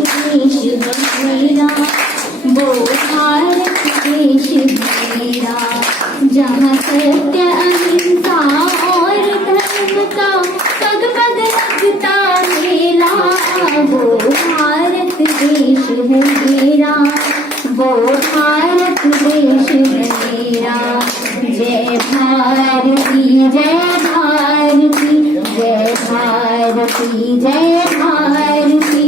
देश है मेरा, वो भारत देश है मेरा, जहाँ सत्य अहिंसा और धर्म का पग पग लगता मेला। वो भारत देश है मेरा, वो भारत देश है मेरा। जय भारती जय भारती जय भारती जय Bharti.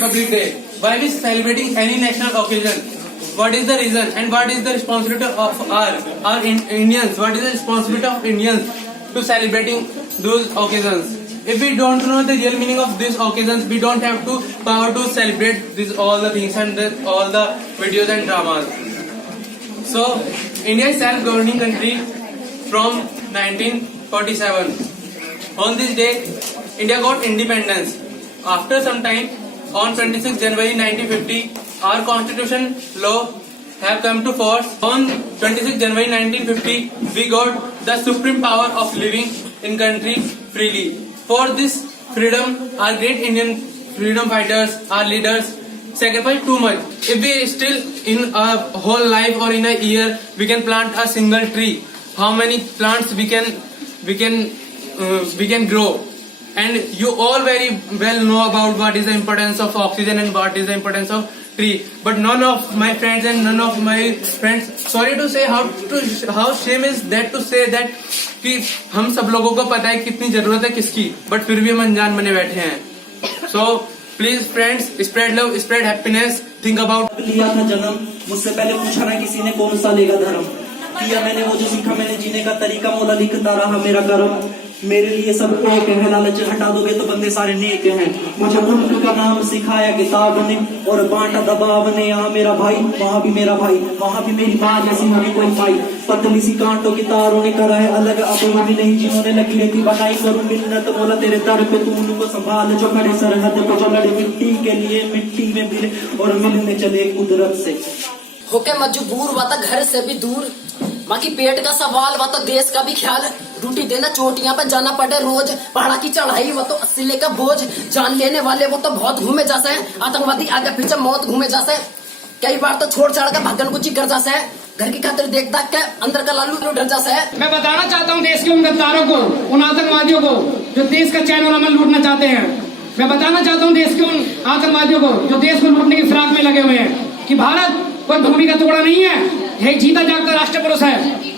Republic Day? Why we celebrating any national occasion? What is the reason and what is the responsibility of our Indians? What is the responsibility of Indians to celebrating those occasions? If we don't know the real meaning of these occasions, we don't have to power to celebrate these all the things and all the videos and dramas. So India is self-governing country from 1947. On this day, India got independence. After some time, on 26 January 1950, our constitution law have come to force. On 26 January 1950, we got the supreme power of living in country freely. For this freedom, our great Indian freedom fighters, our leaders, sacrificed too much. If we still in our whole life or in a year, we can plant a single tree, how many plants we can grow? And you all very well know about what is the importance of oxygen and what is the importance of tree. But none of my friends and none of my friends, sorry to say, how shame is that to say that कि हम सब लोगों को पता है कितनी जरूरत है किसकी, बट फिर भी हम अनजान बने बैठे हैं. So please friends, spread love, spread happiness, think about. लिया था जन्म, मुझसे पहले पूछा ना किसी ने कौन सा लेगा धर्म. किया मैंने वो जो सीखा मैंने जीने का तरीका, मौला लिखता रहा मेरा कर्म. मेरे लिए सब एक है, लालच हटा दोगे तो बंदे सारे नेक हैं. मुझे मुल्क का नाम सिखाया किताब ने और बांटा दबाव ने. यहाँ मेरा भाई वहाँ भी मेरा भाई, वहाँ भी मेरी माँ जैसी हमें कोई पाई. पतली सी कांटों की तारों ने करा है अलग, अब वो भी नहीं जिन्होंने लकीरें थी बनाई. करूँ मिन्नत मौला तेरे दर पे, तू उनको संभाल जो खड़े सरहद पे, जो लड़े मिट्टी के लिए मिट्टी में मिले और मिलने चले कुदरत से. होके मजबूर हुआ था घर से भी दूर, बाकी पेट का सवाल हुआ तो देश का भी ख्याल. ड्यूटी देना चोटियां पर जाना पड़े रोज, पहाड़ा की चढ़ाई वो तो 80 का बोझ. जान लेने वाले वो तो बहुत घूमे जाते हैं, आतंकवादी आगे पीछे मौत घूमे जाते हैं. कई बार तो छोड़ छाड़ कर भागन कुछ कर जाते हैं, घर की खातिर देख दाख के अंदर का लालू डर जाता है. मैं बताना चाहता हूँ देश के उन गद्दारों को, उन आतंकवादियों को जो देश का चैन और अमन लूटना चाहते हैं. मैं बताना चाहता हूँ देश के उन आतंकवादियों को जो देश को लूटने की फिराक में लगे हुए हैं कि भारत कोई भूमि का टुकड़ा नहीं है, यह जीता जागता राष्ट्र पुरुष है.